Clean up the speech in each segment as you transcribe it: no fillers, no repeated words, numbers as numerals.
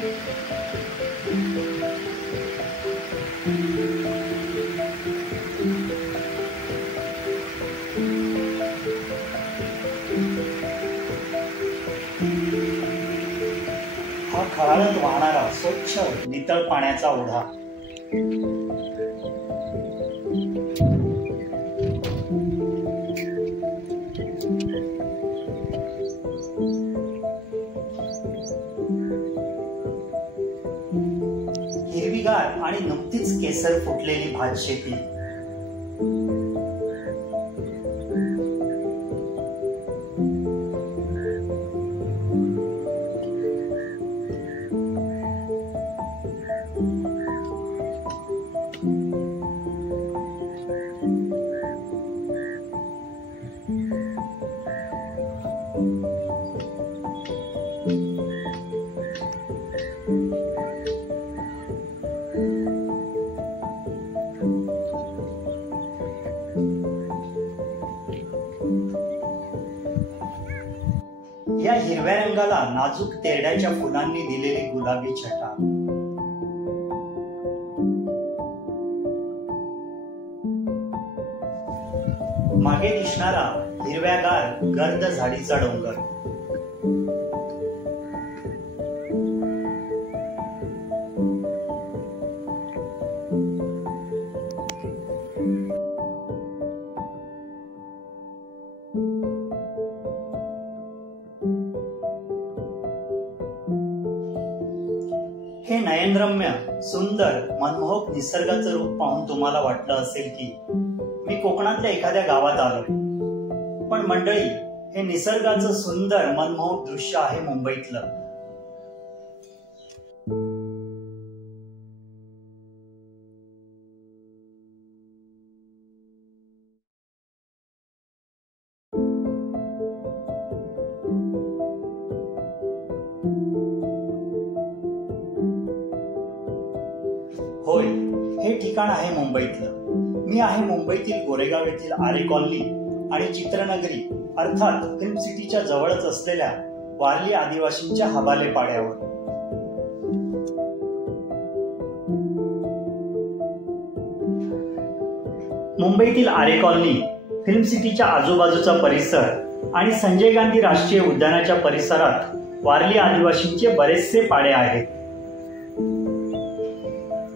हा खळाळत वाहणारा स्वच्छ नितळ पाण्याचा ओढा. हिरवीगार आणि नुकतीच केसर फुटलेली भात शेती. या हिरव्या रंगाला नाजूक तेरड्याच्या फुलांनी दिलेली गुलाबी छटा. मागे दिसणारा हिरव्यागार गर्द झाडीचा डोंगर. हे नयनरम्य, सुंदर, मनमोहक निसर्गाचं रूप पाहून तुम्हाला वाटलं असेल की मी कोकणातल्या एखाद्या गावात आलोय. पण मंडळी, हे निसर्गाचं सुंदर मनमोहक दृश्य आहे मुंबईतलं. होय, हे ठिकाण आहे मुंबईतलं. मी आहे मुंबईतील गोरेगाव येथील आरे कॉलनी आणि चित्रनगरी अर्थात फिल्म सिटीच्या जवळच असलेल्या वारली आदिवासींच्या हवाले पाड्यावर. मुंबईतील आरे कॉलनी, फिल्म सिटीच्या आजूबाजूचा परिसर आणि संजय गांधी राष्ट्रीय उद्यानाच्या परिसरात वारली आदिवासींचे बरेचसे पाडे आहेत.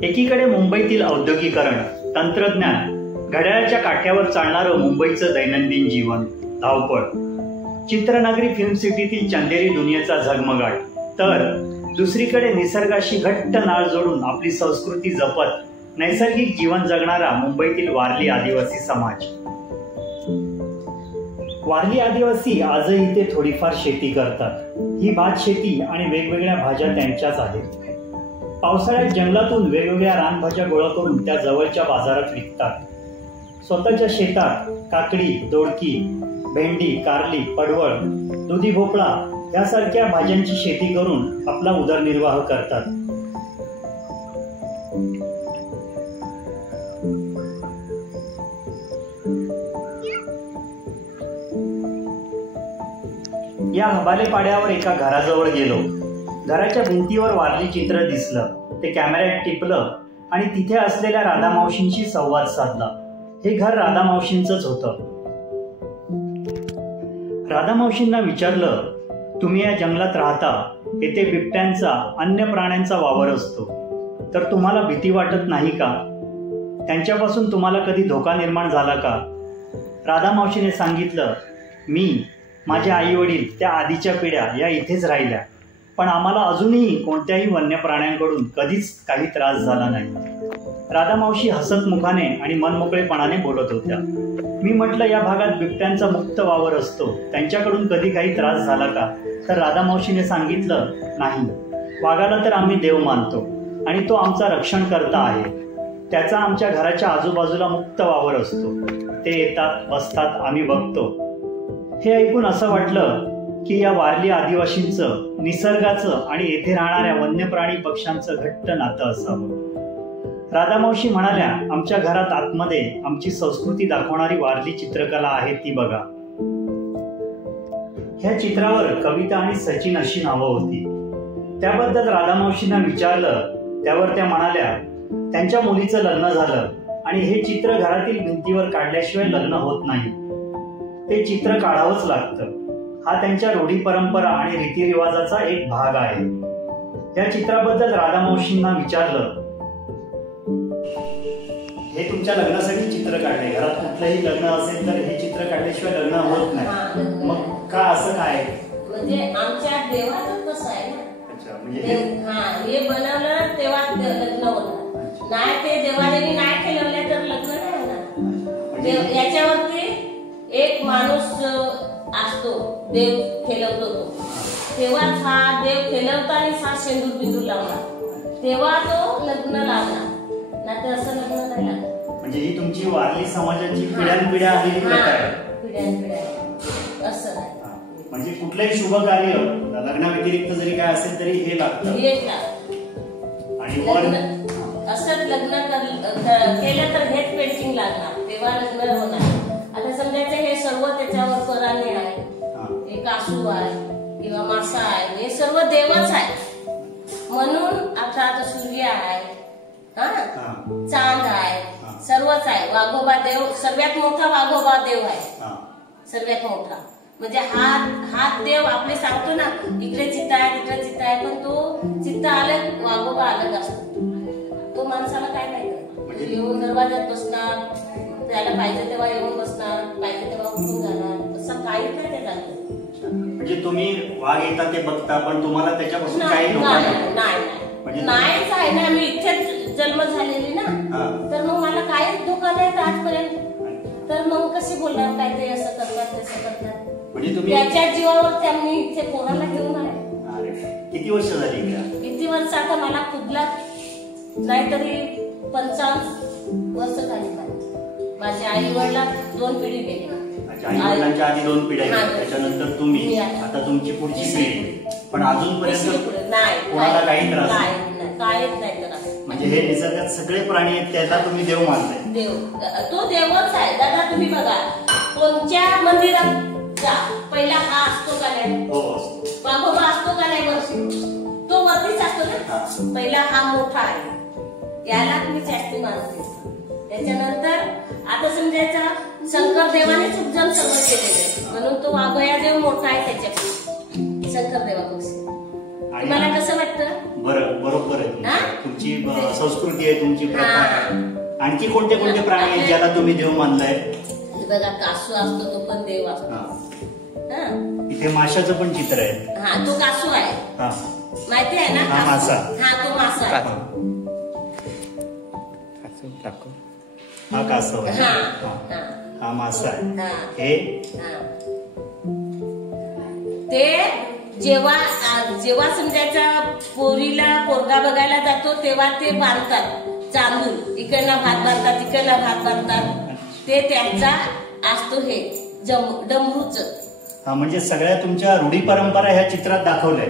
एकीकडे मुंबईतील औद्योगिकरण, तंत्रज्ञान, घड्याळाच्या काठ्यावर चालणारं मुंबईचं दैनंदिन जीवन, धावपळ, चित्रनगरी फिल्म सिटीतील चंदेरी दुनियेचा झगमगाट, तर दुसरीकडे निसर्गाशी घट्ट नाळ जोडून आपली संस्कृती जपत नैसर्गिक जीवन जगणारा मुंबईतील वारली आदिवासी समाज. वारली आदिवासी आजही इथे थोडीफार शेती करतात. ही भात शेती आणि वेगवेगळ्या भाज्या त्यांच्याच आहेत. पावसाळ्यात जंगलातून वेगवेगळ्या रानभाज्या गोळा करून त्या जवळच्या बाजारात विकतात. स्वतःच्या शेतात काकडी, दोडकी, भेंडी, कारली, पडवळ, दुधी भोपळा यासारख्या भाज्यांची शेती करून आपला उदरनिर्वाह करतात. या हबाले पाड्यावर एका घराजवळ गेलो. घराच्या भिंतीवर वारली चित्र दिसलं. ते कॅमेऱ्यात टिपलं आणि तिथे असलेल्या राधामावशींशी संवाद साधला. हे घर राधामावशींचंच होतं. राधामावशींना विचारलं, तुम्ही या जंगलात राहता, येथे बिबट्यांचा, अन्य प्राण्यांचा वावर असतो, तर तुम्हाला भीती वाटत नाही का? त्यांच्यापासून तुम्हाला कधी धोका निर्माण झाला का? राधामावशीने सांगितलं, माझे आई वडील, त्या आधीच्या पिढ्या या इथेच राहिल्या, पण आम्हाला अजूनही कोणत्याही वन्य प्राण्यांकडून कधीच काही त्रास झाला नाही. राधामावशी हसत मुखाने आणि मनमोकळेपणाने बोलत होत्या. मी म्हटलं, या भागात बिबट्यांचा मुक्त वावर असतो, त्यांच्याकडून कधी काही त्रास झाला का? तर राधामावशीने सांगितलं, नाही, वाघाला तर आम्ही देव मानतो आणि तो आमचा रक्षणकर्ता आहे. त्याचा आमच्या घराच्या आजूबाजूला मुक्त वावर असतो. ते येतात, बसतात, आम्ही बघतो. हे ऐकून असं वाटलं की या वारली आदिवासींचं, निसर्गाचं आणि येथे राहणाऱ्या वन्य प्राणी पक्ष्यांचं घट्ट नातं असावं. राधामावशी म्हणाल्या, आमच्या घरात आतमध्ये आमची संस्कृती दाखवणारी वारली चित्रकला आहे, ती बघा. ह्या चित्रावर कविता आणि सचिन अशी नावं होती. त्याबद्दल राधामावशींना विचारलं. त्यावर त्या म्हणाल्या, त्यांच्या मुलीचं लग्न झालं आणि हे चित्र घरातील भिंतीवर काढल्याशिवाय लग्न होत नाही. ते चित्र काढावंच लागतं. हा त्यांच्या रूढी परंपरा आणि रीतिरिवाजाचा एक भाग आहे. त्या चित्राबद्दल राधामावशींना विचारलं, हे तुमच्या लग्नासाठी चित्र काढले, घरात कुठलंही लग्न असेल तर हे चित्र काढल्याशिवाय लग्न होत नाही, मग का असं काय? म्हणजे आमच्या देवाचं तसं आहे ना. अच्छा, म्हणजे हे बनवलं तेव्हा लग्न होणार, नाही ते देवाने नाही केलं तर लग्न नाही होणार. याच्यावरती एक माणूस असतो, देव खेळवतो तो, तेव्हाच हा देव खेळवताना हा शेंदूर बिंदूर लावणार, तेव्हा तो लग्न लावणार, नाही तर असं लग्न नाही लागणार. म्हणजे ही तुमची वारली समाजाची पिढ्यानपिढ्या आलेली प्रथा आहे. पिढ्यानपिढ्या असं आहे. म्हणजे कुठलंही शुभ कार्य लग्नाव्यतिरिक्त जरी काय असेल तरी हे लागतं. आणि असंच लग्न केलं तर हेच पेंटिंग लागणार, तेव्हा लग्न होणार. आता समजायचं हे सर्व त्याच्यावर कराने आहे, हे कासू आहे किंवा मासा आहे, हे सर्व देवच आहे. म्हणून आता सूर्य आहे, चांद आहे, सर्वच आहे. वाघोबा देव सर्वात मोठा, वाघोबा देव आहे सर्वात मोठा. म्हणजे हात देव आपले सांगतो ना, इकडे चित्ता आहे तिकडे चित्ता आहे, पण तो चित्ता अलग, वाघोबा अलग असतो. तो माणसाला काय नाही करत, येऊन दरवाजात बसणार, त्याला पाहिजे तेव्हा येऊन बसणार, पाहिजे तेव्हा उठून जाणार, असं काही नाही ते चालतं. म्हणजे तुम्ही वाघ येतात ते बघता, पण तुम्हाला त्याच्यापासून काही नाहीच आहे ना. मी इथेच जन्म झालेली ना, तर मग मला काहीच धोका नाही आजपर्यंत. तर मग कशी बोलणार काय ते असं करतात तसं करतात. म्हणजे तुम्ही त्याच्या जीवावर त्यांनी इथे पोराला घेऊन आले. किती वर्ष झाली? किती वर्ष आता मला खुदला नाहीतरी 55 वर्ष झाली. माझ्या आई वडिला 2 पिढी गेली. आई वडिलांच्या आधी 2 पिढ्या, त्याच्यानंतर तुम्ही, आता तुमची पुढची पिढी. पण अजूनपर्यंत कोणाला काही त्रास काहीच नाही त्रास. म्हणजे हे निसर्गात सगळे प्राणी आहेत, त्याला तुम्ही देव मानताय. देव तो देवच आहे दादा. तुम्ही बघा कोणत्या मंदिरात जा, पहिला हा असतो का नाही, वाघोबा असतो का नाही वरती, तो वरतीच असतो ना. पहिला हा मोठा आहे, याला तुम्ही जास्ती मानते. त्याच्यानंतर आता समजायचा शंकर देवानेच उपजन सर्व केलेलं, म्हणून तो वाघोया देव मोठा आहे त्याच्यापेक्षा, शंकर देवापेक्षा. तुम्हाला कसं वाटतं? बरोबर आहे. तुमची संस्कृती आहे, तुमची प्रथा आहे. आणखी कोणते कोणते प्राणी आहेत ज्याला तुम्ही देव मानलाय? बघा कासू असतो, तो पण देव असतो. इथे माशाचं पण चित्र आहे. हा, तो कासू आहे, माहिती आहे ना. हा मासा. हा, तो मासा आहे. हा कासव आहे. हा मासा आहे. हे ते जेव्हा समजायचा पोरीला पोरगा बघायला जातो तेव्हा ते बांधतात चांदूर, इकडनं भात बांधतात इकडनं भात बांधतात. ते त्यांचा असतो हे डमरूच. हा, म्हणजे सगळ्या तुमच्या रूढी परंपरा ह्या चित्रात दाखवल्या.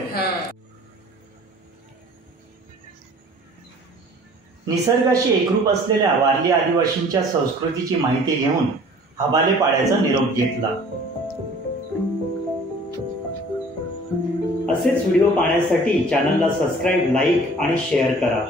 निसर्गाशी एकरूप असलेल्या वारली आदिवासींच्या संस्कृतीची माहिती घेऊन हबाले पाड्याचा निरोप घेतला. असेच व्हिडिओ पाहण्यासाठी चॅनलला सबस्क्राईब, लाईक आणि शेअर करा.